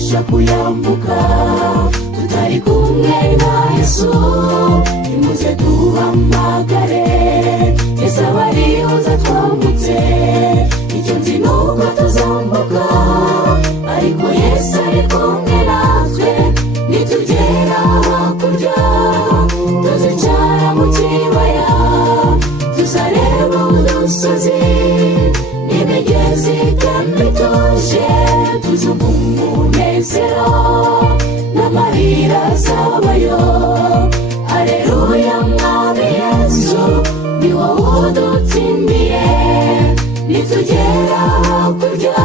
tutabasha kuyambuka tutari kumwe na Yesu. Nimuze duhamagare Yesu aba ariho uzatwambutse. Icyo nzi nuko tuzambuka, ariko Yesu ari kumwe natwe. Nitugera hakurya tuzicara mu kibaya, tuzareba udusozi n'imigezi itemba ituje. Tuzumva umunezero n'amarira azabayo. Haleluya, mwami Yesu ni wowe udutsindiye. Nitugera hakurya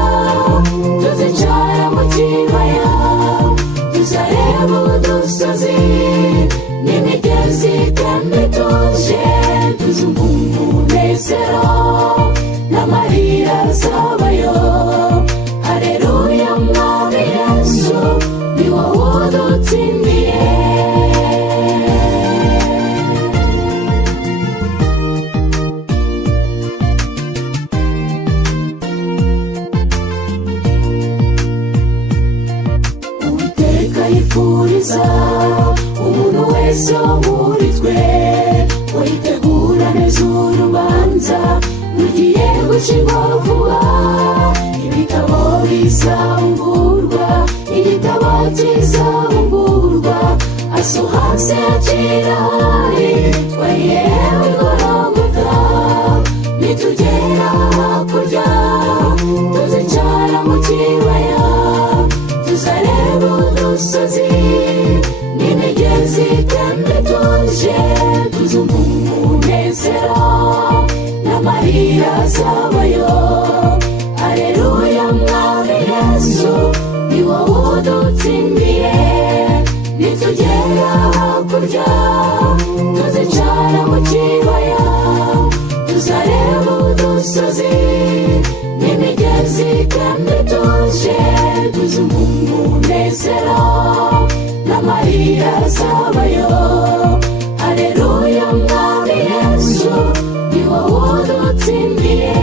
tuzicara mu kibaya, tuzareba udusozi n'imigezi itemba ituje. Tuzumva umunezero n'amarira azabayo. Haleluya, mwami Yesu ni wowe udutsindiye. Uwiteka yifuriza umuntu wese wo muri twe ko yitegura neza urubanza rugiye gucirwa vuba. Ibitabo bizahungurwa, igitabo kizahungurwa. Hasi hasi hacira hari twayewe Golgotha. Nitugera hakurya tuzicara mu kibaya, tuzareba udusozi n'imigezi itemba ituje. Tuzumva umunezero n'amarira azabayo. Haleluya, mwami Yesu ni wowe udutsindiye. Nitugera hakurya tuzicara mu kibaya, tuzareba udusozi n'imigezi itemba ituje. Tuzumva umunezero n'amarira azabayo. Haleluya, mwami Yesu ni wowe udutsindiye.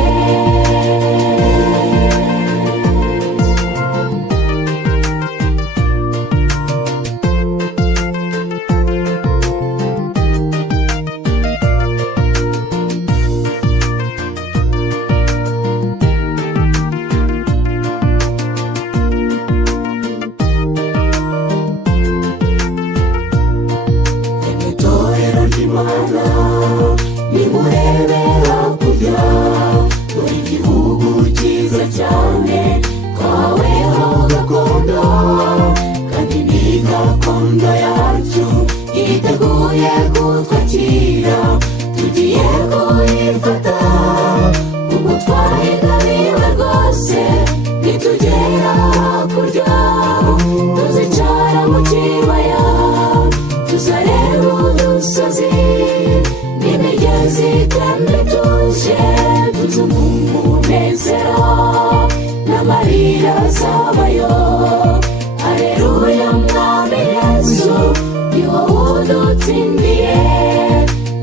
Nimurebe hakurya, dore igihugu cyiza cyane twahaweho gakondo, kandi ni gakondo yacu yiteguye kutwakira. Tugiye kuyifata kuko twayigabiwe rwose. Nitugera hakurya tuzicara mu kibaya, tuzareba udusozi n'imigezi itemba ituje. Tuzumva umunezero n'amarira azabayo. Haleluya, mwami Yesu ni wowe udutsindiye.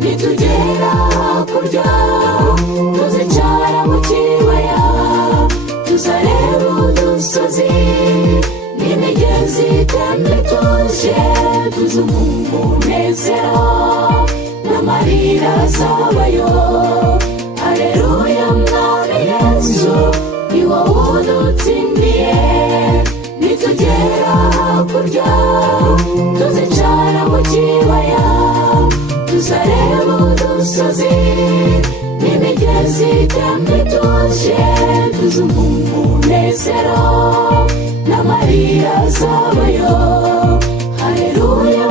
Nitugera hakurya tuzicara mu kibaya, tuzareba udusozi n'imigezi itemba ituje. Tuzumva umunezero n'amarira azabayo. Haleluya, mwami Yesu ni wowe udutsindiye. Nitugera hakurya tuzicara mu kibaya, tuzareba udusozi n'imigezi itemba ituje. Tuzumva umunezero n'amarira azabayo. Haleluya,